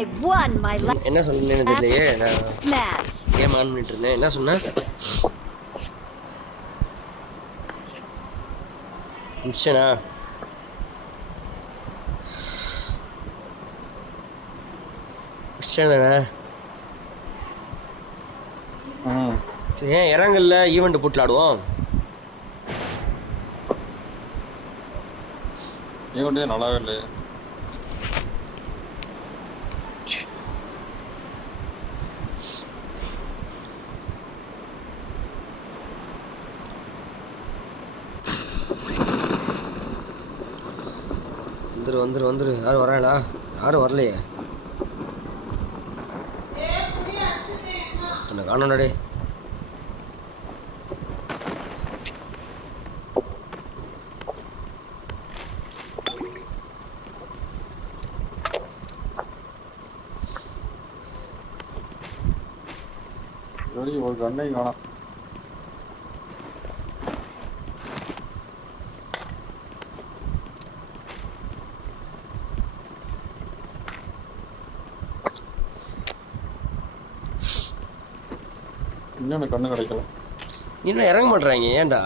I won my last என்ன சொன்னேன்னு தெரியலையே நான் smash. கேம் ஆன் பண்ணிட்டு இருந்தேன். என்ன சொன்னேன் இன்ஸ்டனா இன்ஸ்டன் தானே? சரி ஏன் இறங்கல்ல? ஈவெண்ட் போட்டு விளாடுவோம் ஈவெண்ட்டே நல்லாவே இல்லையே. வந்துரு வந்துரு வந்துரு. யாரும் வராளா யாரும் வரலையே. ஒருத்தனை காணோம்டா ஒரு கண்ணை காணோம். இன்னும் எனக்கு கண்ணு கிடைக்கல. இன்னும் இறங்க மாட்றாங்க ஏன்டா?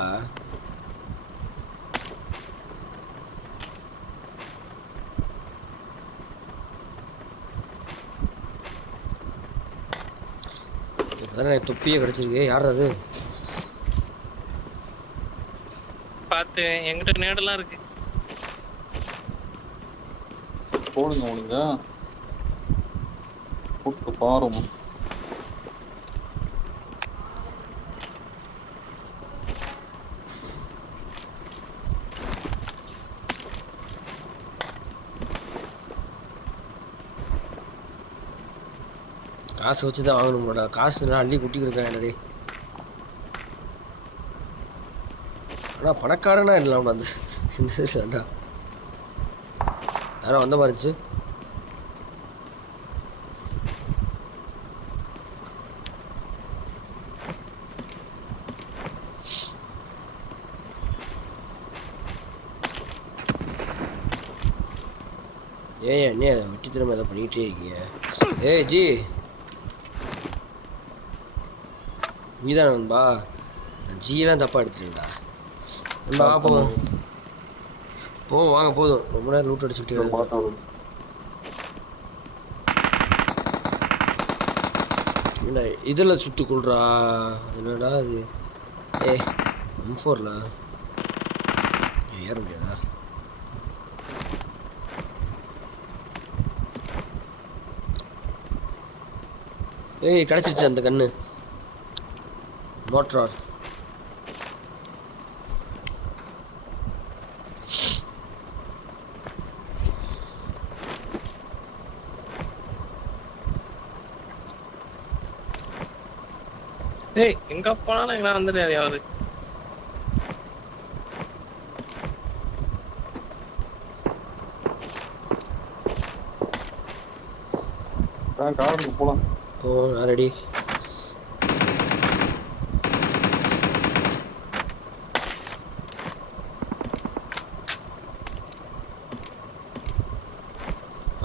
எனக்கு தொப்பியே கிடச்சிருக்கு. யார் அது? பார்த்து என்கிட்ட நேடெல்லாம் இருக்கு. போடுங்க ஒழுங்க கூப்பிட்டு பாருங்க. காசு வச்சு தான் வாங்கணும்டா காசு நான் அள்ளி குட்டி கொடுக்குறேன் என்னடி ஆனால் பணக்காரனா இல்லாம அந்த இந்த இதுல வேண்டா யாரோ வந்த மாதிரி இருந்துச்சு. ஏய் என்ன வெட்டி திரும்ப ஏதோ பண்ணிக்கிட்டே இருக்கீங்க. ஏய் ஜி. நீதான் நண்பா ஜியெல்லாம் தப்பாக எடுத்துட்டேன்டா. நண்பா போவோம் போவோம் வாங்க போதும். ரொம்ப நேரம் லூட். பார்த்தோம். என்ன இதில் சுட்டு கொள்றா என்னடா அது ஏ எம் ஃபோரில் ஏற முடியாதா? ஏய் கிடச்சிருச்சு அந்த கண்ணு. மோட்ரார் ஏய் எங்க போனாலும் இவன் வந்துட்டாரு அவரு காரனுக்கு போலாம். போ நான் ரெடி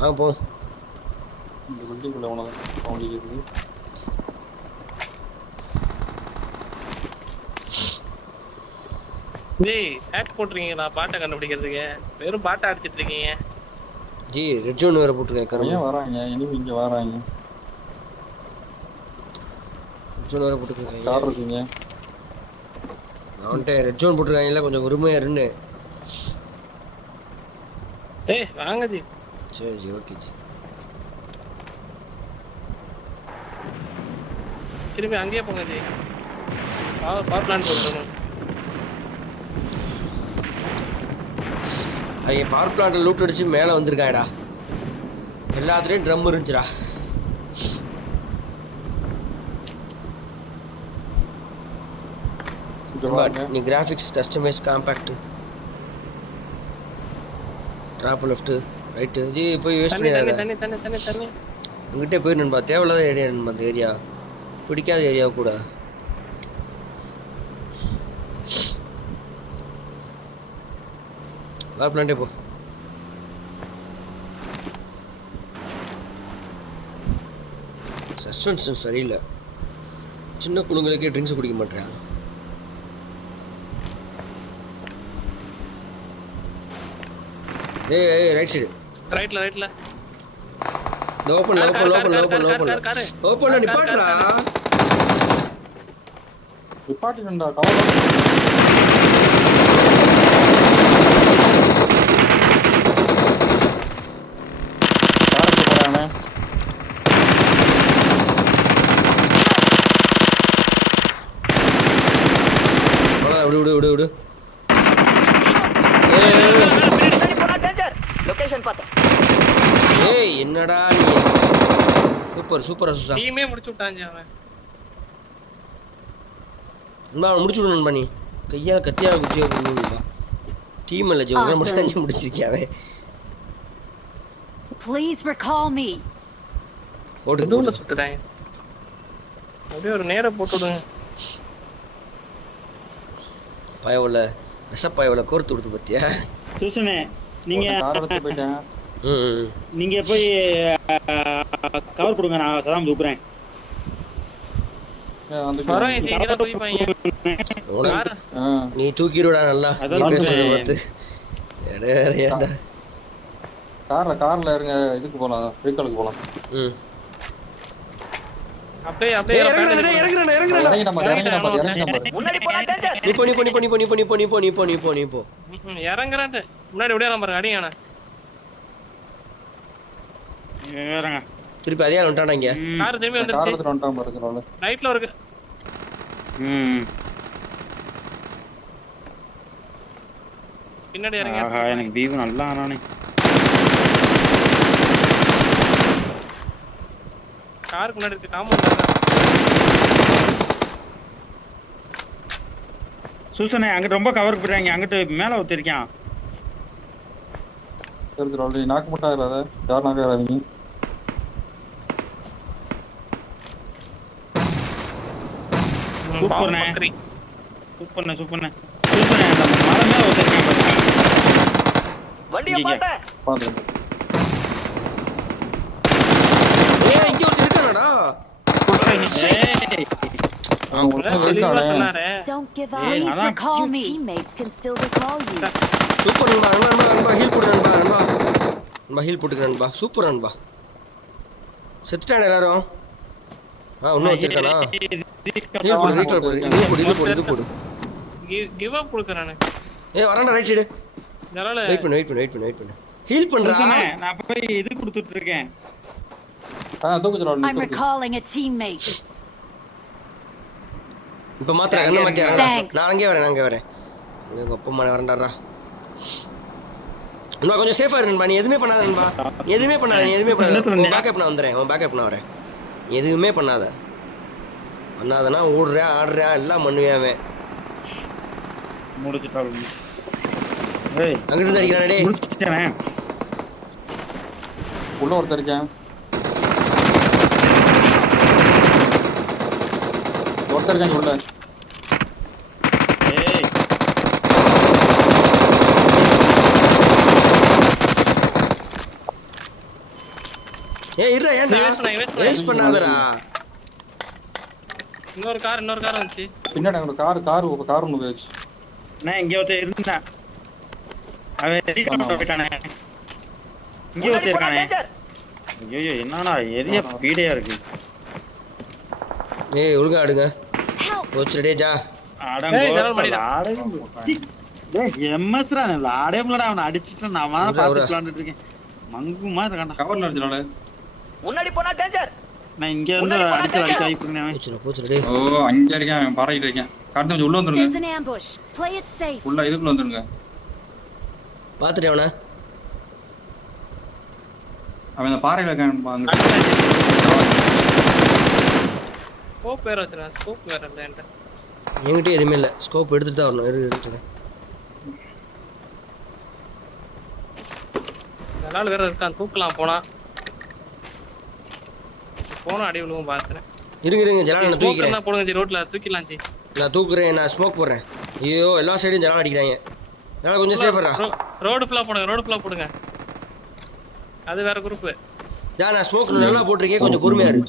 வாங்க போ. இந்த உனக்கு சவுண்ட் கேக்குது. டேய் ஹேக் போட்டிருக்கீங்களா பாட்டை கண்டுபிடிக்கிறதுக்கு. வெறும் பாட்டை அடிச்சிட்டு இருக்கீங்க. ஜி ரெட் ஜோன் வேறு போட்டிருக்கேன் கரும்பு. ஏன் வராங்க? இனிமே இங்க வராங்க. ரெட் ஜோன் வேறு போட்டுருக்கேன் கார் இருக்குங்க? அவன்கிட்ட ரெட் ஜோன் போட்டிருக்காங்கல்ல கொஞ்சம் பொறுமையாக இருன்னு. ஏய் வாங்க ஜி. சரி ஜி ஓகே ஜி திரும்பி அங்கேயே போங்க ஜி. பவர் பவர் பிளான் போட்டுருணும் அவங்க பவர் பிளான்ட்டில் லூட் அடிச்சு மேலே வந்திருக்காங்கடா எல்லாத்துலேயும் ட்ரம் இருந்துச்சுடா. பட் நீ graphics customize compact drop left right G போய் வேஸ்ட் பண்ணிடாத. உங்ககிட்ட போய் நண்பா தேவையில்லாத ஏரியா நண்பா அந்த ஏரியா பிடிக்காத ஏரியா கூட. வா பிளான்டே போ. சஸ்பென்ஷன் சரியில்லை. சின்ன குழுங்களுக்கே ட்ரிங்க்ஸ் குடிக்க மாட்டேன். ஏய் ரைட் சைடு ரைட்ல ரைட்ல open open open open open ஓபன்ல நிப்பாட்றா நிப்பாட்டுங்கடா கவலை. விடு விடு விடு விடு. லொகேஷன் பார்த்தேன் ஏய் என்னடா நீ? சூப்பர் சூப்பர் அசுசா டீமே முடிச்சு விட்டாங்க அவன். முடிச்சு விடணும் பண்ணி கையால் கத்தியாக குச்சி டீம் இல்லை ஜோ. முடிச்சு அஞ்சு முடிச்சிருக்கேன் ப்ளீஸ் ரெகால் மீ போட்டு தூள சுட்டுடாங்க அப்படியே ஒரு நேரா போட்டு விடுங்க. பயவுல விஷப்பாயவுல கோர்த்து கொடுத்து பத்தியா சூசனே நீங்க ஆரம்பத்துல போயிட்டேன். நீங்க போய் கவர் கொடுங்க நான் சதாம் தூக்குறேன் நீ தூக்கிடுடா நல்லா. பேசுறத. பார்த்து. கார்ல கார்ல இருங்க இதுக்கு போலாம் ரீகாலுக்கு போலாம். ம். அப்படியே அப்படியே இறங்குறா டேய், இறங்குறா இறங்குறா இறங்கிட்ட பாரு இறங்கிட்ட பாரு இறங்கிட்ட பாரு முன்னாடி போனா டேஞ்சர். நீ போ நீ போ நீ போ நீ போ நீ போ நீ போ நீ போ. நீ போ நீ முன்னாடி அப்படியே நம்பர் அடிங்க வேறங்க. திருப்பி அதே ஆள் வந்துட்டானா இங்க? கார் திரும்பி கார் வந்துருச்சு. எடுத்துட்டு வந்துட்டான் பாரு இருக்கிறவள ரைட்ல இருக்கு. ம். பின்னாடி இறங்கி ஆஹா எனக்கு பீவு நல்லா ஆனானே. காருக்கு முன்னாடி இருக்கு. காம்பவுண்ட் சூசனே அங்கிட்டு ரொம்ப கவருக்கு போயிட்டாங்க அங்கிட்டு மேல நீ நாக்கு முட்டா இராத யார் நாக்கு இராதீங்க சூப்பர் அன்பா அன்பா அன்பா அன்பா ஹீல் போட்டு அன்பா சூப்பர் அன்பா செத்துட்டான் எல்லாரும்? ஆ இன்னும் வச்சிருக்கானா கிவ் அப் கொடுக்குறானு ஏய் வரான்டா ரைட் சைடு வெயிட் பண்ணு வெயிட் பண்ணு வெயிட் பண்ணு வெயிட் பண்ணு. ஹீல் பண்றா? சூசனே நான் போய் இது கொடுத்துட்டு இருக்கேன் ஆ தூக்கு I'm சொல்லுவாள் recalling a teammate. இப்போ மாத்திர கண்ணை. நான் அங்கே வரேன் நான் அங்கே வரேன். எங்க அப்பா அம்மா வரேன்டாரா நண்பா கொஞ்சம் சேஃபா இரு நண்பா. நீ எதுவுமே பண்ணாத நண்பா. எதுவுமே பண்ணாத நீ எதுவுமே பண்ணாத? உன் பேக்கப் நான் உன் பேக்கப் நான் வரேன். எதுவுமே பண்ணாத. பண்ணாதனா ஓடுறேன் ஆடுறேன் எல்லாம் பண்ணுவேன் அவன். முடிச்சுட்டாலும் ஏய் அங்கிட்டு இருந்து அடிக்கிறானே டேய். முடிச்சுட்டேனே உள்ள ஒருத்தர் இருக்கேன். ஒருத்தர் இருக்காங்க உள்ள. ஏய். ஏய் இருடா ஏன்டா. வேஸ்ட் பண்ணாதடா. இன்னொரு கார் இன்னொரு கார் வந்துச்சு. பின்னாடி அங்க கார் கார் கார் ஒன்று போயிடுச்சு நான் இங்க ஒருத்தர் இருந்தேன். அவன் ரீகால் போயிட்டானே. இங்க போனா இருக்கானே. ஐயோ என்னடா எரிய பீடையா இருக்கு. ஏய் ஒழுங்கா ஆடுங்க. போச்சு டே ஜா. எம்எஸ்ரா அவனை அடிச்சுட்டு நான். விளாண்டுட்டு இருக்கேன். மங்குமா இருக்கான்டா. கவர்ல அடிச்சிடால முன்னாடி போனா டேஞ்சர் நான் இங்க இருந்து அடிச்சு அடிச்சு போச்சுடா போச்சுடா டேய். ஓ அங்க இருக்கேன் அவன் பாறையிட்டு இருக்கேன். காட்டு கொஞ்சம் உள்ள வந்துருங்க. There's an ambush. Play it safe. உள்ள இதுக்குள்ள வந்துருங்க. பார்த்துட்டேன் அவனை. அவன் இந்த பாறையில இருக்கான் ஸ்கோப் வேற வச்சிருக்கேன் ஸ்கோப் வேற இல்லை என்கிட்ட. என்கிட்ட எதுவுமே இல்லை. ஸ்கோப் எடுத்துட்டு தான் வரணும். இரு எடுத்துறேன் அதனால வேற இருக்கான் தூக்கலாம் போனா. போனா அடி விழுவும் பாத்துறேன். இருங்க இருங்க ஜலால் நான் தூக்கிக்கிறேன் தான் போடுங்க ஜி ரோட்ல தூக்கிடலாம் ஜி. நான் தூக்குறேன் நான் ஸ்மோக் போடுறேன். ஐயோ எல்லா சைடும் ஜலால் அடிக்கிறாங்க. ஜலால் கொஞ்சம் சேஃபரா ரோடு ஃபுல்லா போடுங்க ரோடு ஃபுல்லா போடுங்க. அது வேற குரூப் ஜா நான் ஸ்மோக் நல்லா போட்டிருக்கேன் கொஞ்சம் பொறுமையா இரு.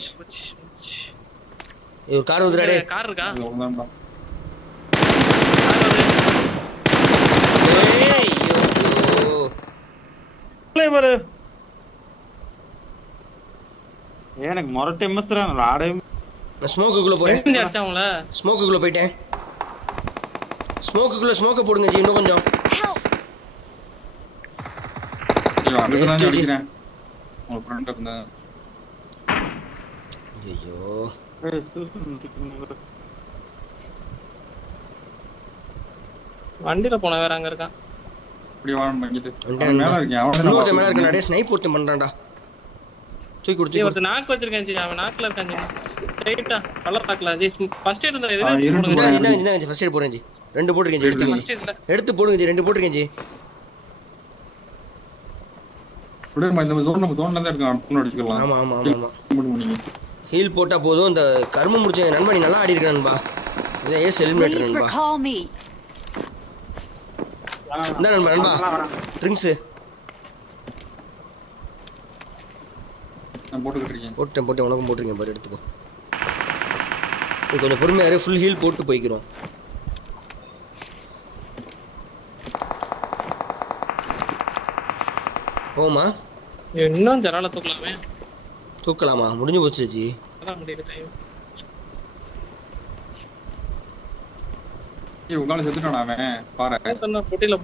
ஒரு கார் வந்துடா கார் இருக்கா. ஏய் ஐயோ பாரு ஏ, எனக்கு மொரட்டு எம்எஸ் தான் ஆடவே நான் ஸ்மோக்குக்குள்ள போறேன். எங்க அடிச்சா அவங்கள ஸ்மோக்குக்குள்ள போயிட்டேன். ஸ்மோக்குக்குள்ள ஸ்மோக்கை போடுங்க ஜி இன்னும் கொஞ்சம்! ஐயோ, வண்டியில போன வேற அங்க இருக்கான். இப்படி அவன் மேல இருக்கேன். அவன் மேல தான் இருக்கா டே ஸ்னைப் ஒருத்தன் பண்றான்டா. தூக்கி கொடுத்து ஜி ஒருத்தர் நாக்கு வச்சிருக்கேன் ஜி. அவன் நாக்குல இருக்கான் ஜி. ஸ்ட்ரைட்டா ஜி. ஃபர்ஸ்ட் எய்ட் இருந்தா ஃபர்ஸ்ட் எய்ட் ஜி. ரெண்டு போட்டிருக்கேன் ஜி. எடுத்துங்க எடுத்து போடுங்க ஜி. ரெண்டு போட்டிருக்கேன் ஜி. இந்த நம்ம தான் இருக்கான். அடிச்சுக்கலாம். ஆமா ஆமா ஆமா. ஹீல் போட்டா போதும். இந்த கரும முடிச்ச நண்பா நீ நல்லா ஆடி இருக்க நண்பா. இதான் ஏஸ் எலிமினேட்டர் Please நண்பா. இந்த நண்பா நண்பா. ட்ரிங்க்ஸு நான் போட்டுக்கிட்டு இருக்கேன். போட்டேன் போட்டேன். உனக்கும் போட்டிருக்கேன் பாரு எடுத்துக்கோ. கொஞ்சம் பொறுமையாக ஃபுல் ஹீல் போட்டு போய்க்கிறோம். போமா இன்னும் ஜனால தூக்கலாமே? தூக்கலாமா? முடிஞ்சு போச்சு ஜி. அதான் முடியுது டைம் ஏய், செத்துட்டானா அவன்? பாரு. சொன்ன பொட்டில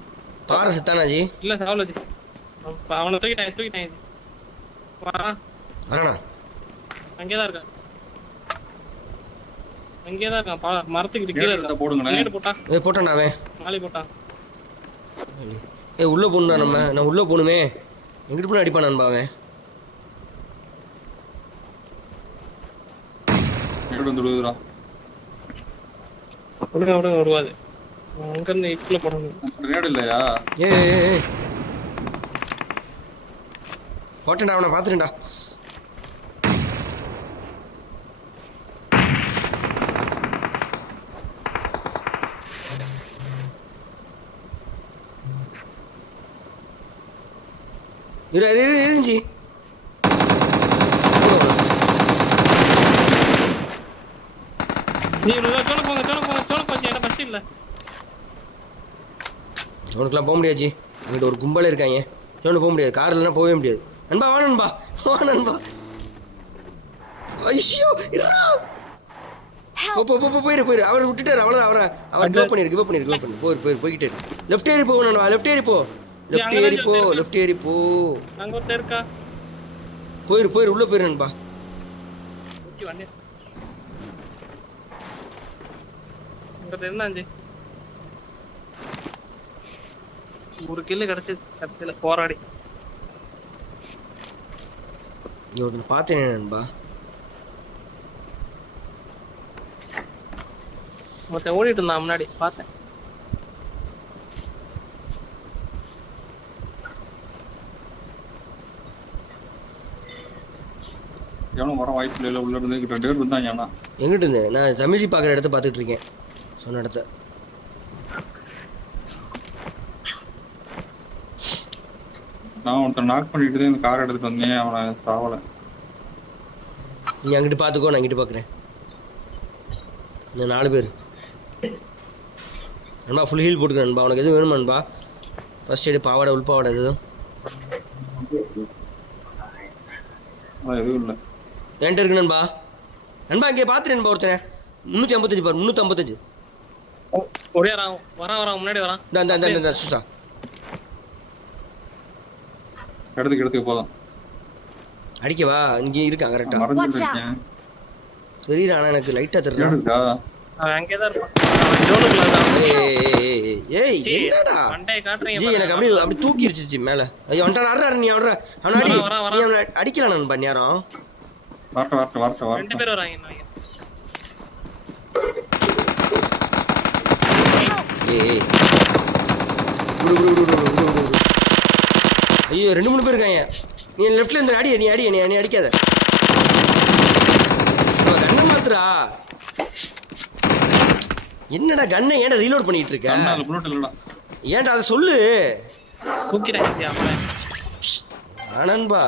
பாறை செத்தானா ஜி? இல்ல சாவல ஜி. அவன் தூக்கிட்டாங்க தூக்கிட்டாங்க ஜி. வா. வரானா? அங்கேயே தான் இருக்கான். அங்கேயே தான் இருக்கான். பா- மரத்துக்கு கீழே எடுத்து இருக்கான். போடுங்களேன். நேடு போட்டான் ஏ போட்டானா அவன்? மாலி போட்டான் ஏ உள்ளே போகணுடா நம்ம. நான் உள்ளே போகணுமே. எங்கிட்டு போய் அடிப்பான் நண்பா அவன். விடுங்க விடுங்க விடுவாது அங்க இருந்து போடணும். நேடு இல்லையா? ஏ. போட்டேன்டா அவனை பார்த்துட்டேன்டா. இரு இரு இரு, இருஞ்சி. நீ சோழ போங்க சோழ போங்க போச்சு என்ன இல்ல. அவனுக்குலாம் போக முடியாது ஜி எங்கிட்ட ஒரு கும்பலே இருக்காங்க. ஜோனு போக முடியாது கார் இல்லைன்னா போகவே முடியாது. நண்பா வா நண்பா வா நண்பா. ஐயோ இருடா போ! போ போ, போயிரு போயிரு. அவர் விட்டுட்டாரு அவ்வளோதான் அவரை அவர் கிவ் பண்ணிரு கிவ் பண்ணிரு கிவ் பண்ணு போயிரு போயிரு போய்கிட்டே இரு. லெஃப்ட் ஏறி போ நண்பா லெஃப்ட் ஏறி போ. லெஃப்ட் ஏறி போ. லெஃப்ட் ஏறி போ அங்க ஒருத்தர் இருக்கா? போயிரு போயிரு உள்ள போயிரு நண்பா. ஓகே வண்டி இங்க இருந்தாஞ்சு ஒரு கில்லு கிடைச்சது கடைசியில போராடி. ஒருத்தனை பார்த்தேனே நண்பா. ஒருத்தன் ஓடிட்டு இருந்தான் முன்னாடி பார்த்தேன். எவனும் வர வாய்ப்பு இல்லைல்ல, உள்ள இருந்து ரெண்டு பேர் இருந்தாங்க ஆனா. எங்கிட்ட இருந்து நான் தமிழ்ச்சி பார்க்குற இடத்த பார்த்துட்டு இருக்கேன் சொன்ன இடத்த நான் ஒருத்தன் knock பண்ணிட்டு தான் இந்த car எடுத்துட்டு வந்தேன். அவனை சாவல. நீ அங்கிட்டு பார்த்துக்கோ நான் இங்கிட்டு பார்க்குறேன் இந்த நாலு பேர் நண்பா ஃபுல் ஹீல் போட்டுக்க நண்பா உனக்கு எதுவும் வேணுமா நண்பா ஃபர்ஸ்ட் எய்டு பாவாடை உள்பாவாடை எதுவும் எதுவும் இல்ல. என்கிட்ட இருக்கு நண்பா. நண்பா இங்கே பார்த்துட்டு நண்பா ஒருத்தனை. முந்நூற்றி ஐம்பத்தஞ்சு பாரு முந்நூற்றி ஐம்பத்தஞ்சு. ஒரே வரான் வரான் வரான் முன்னாடி வரான் இந்த இந்த இந்த இந்த சுசா. இடத்துக்கு இடத்துக்கு போதும். அடிக்கவா இங்கே இருக்கான். கரெக்டாக ஆனால் எனக்கு லைட்டாக தெரியல? அவன் அவன் ஏய் என்னடா? ஜி எனக்கு அப்படியே அப்படி தூக்கிருச்சு ஜி மேலே. ஐயோ அவன்டா அட்றா நீ அவனை அடி. வரா, வரா, வரா. நீ அவனை அடிக்கலாம் நண்பா நேரம். வரட்டும், வரட்டும், வரட்டும், ரெண்டு வரட்டும். பேர் வராங்க. ஏய் ஐயோ ரெண்டு மூணு பேர் இருக்காங்க. நீ லெஃப்ட்ல இருந்து அடி நீ அடி நீ அடிக்காத. கண்ணை மாத்துறா என்னடா கண்ணை ஏன்டா ரீலோட் பண்ணிட்டு இருக்க? கண்ணால bullet இல்லடா. ஏன்டா அதை சொல்லு. அவனை ஆனன்பா.